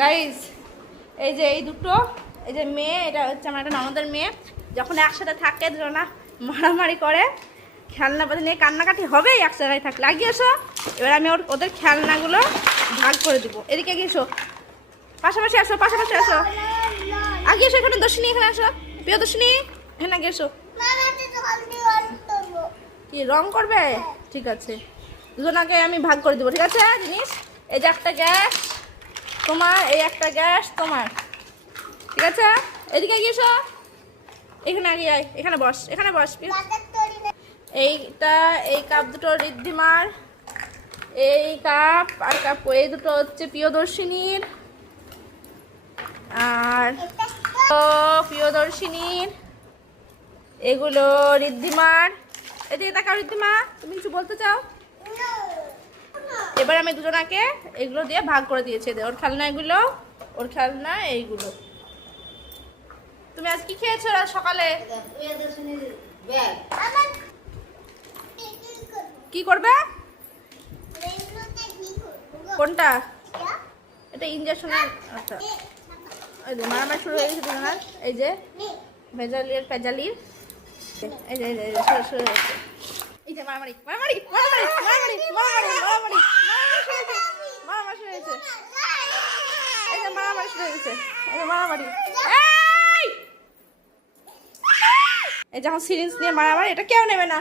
Guys এই যে এই দুটো, এই যে মেয়ে, এটা হচ্ছে আমার একটা ননদের মেয়ে। যখন একসাথে থাকে দুজনা মারামারি করে, খেলনাপাতি নিয়ে কান্নাকাটি হবেই এক জায়গায় থাকলে। আগিয়ে এসো, এবার আমি ওদের খেলনাগুলো ভাগ করে দিব। এদিকে গিয়ে এসো, পাশাপাশি আসো, পাশাপাশি আসো, আগিয়ে এসো। এখানে দর্শিনী, এখানে আসো, প্রিয় দর্শিনী, এখানে আগে এসো। কি রং করবে? ঠিক আছে, দুজনাকে আমি ভাগ করে দিব, ঠিক আছে জিনিস। এই যে একটা গ্যাস তোমার, এই একটা গ্যাস তোমার, ঠিক আছে। এদিকে গিয়েছো, এখানে আগে আয়, এখানে বস, এখানে বস। এইটা, এই কাপ দুটো ঋদ্ধিমার, এই কাপ আর কাপ, এই দুটো হচ্ছে প্রিয়দর্শিনীর, আর প্রিয়দর্শিনীর, এগুলো ঋদ্ধিমার। এদিকে তাকাও ঋদ্ধিমা, তুমি কিছু বলতে চাও? এবার আমি দুজনাকে এগুলো দিয়ে ভাগ করে দিয়েছি। ওর খেলনা এগুলো, ওর খেলনা এইগুলো। তুমি আজ কি খেয়েছো সকালে? কি করবে? কোনটা? এটা ইনজেকশনের। আচ্ছা, এই যে মারামারি শুরু হয়ে গেছে দুজনের। এই যে ভেজালির পেজালির, এই যে শুরু হয়েছে। এই যে মারামারি মারামারি মারামারি মারামারি মারামারি মারামারি মারামারি শুরু হয়েছে। এই যে মারামারি শুরু হয়েছে, এই যে মারামারি। এই যখন সিরিঞ্জ নিয়ে মারামারি, এটা কেউ নেবে না।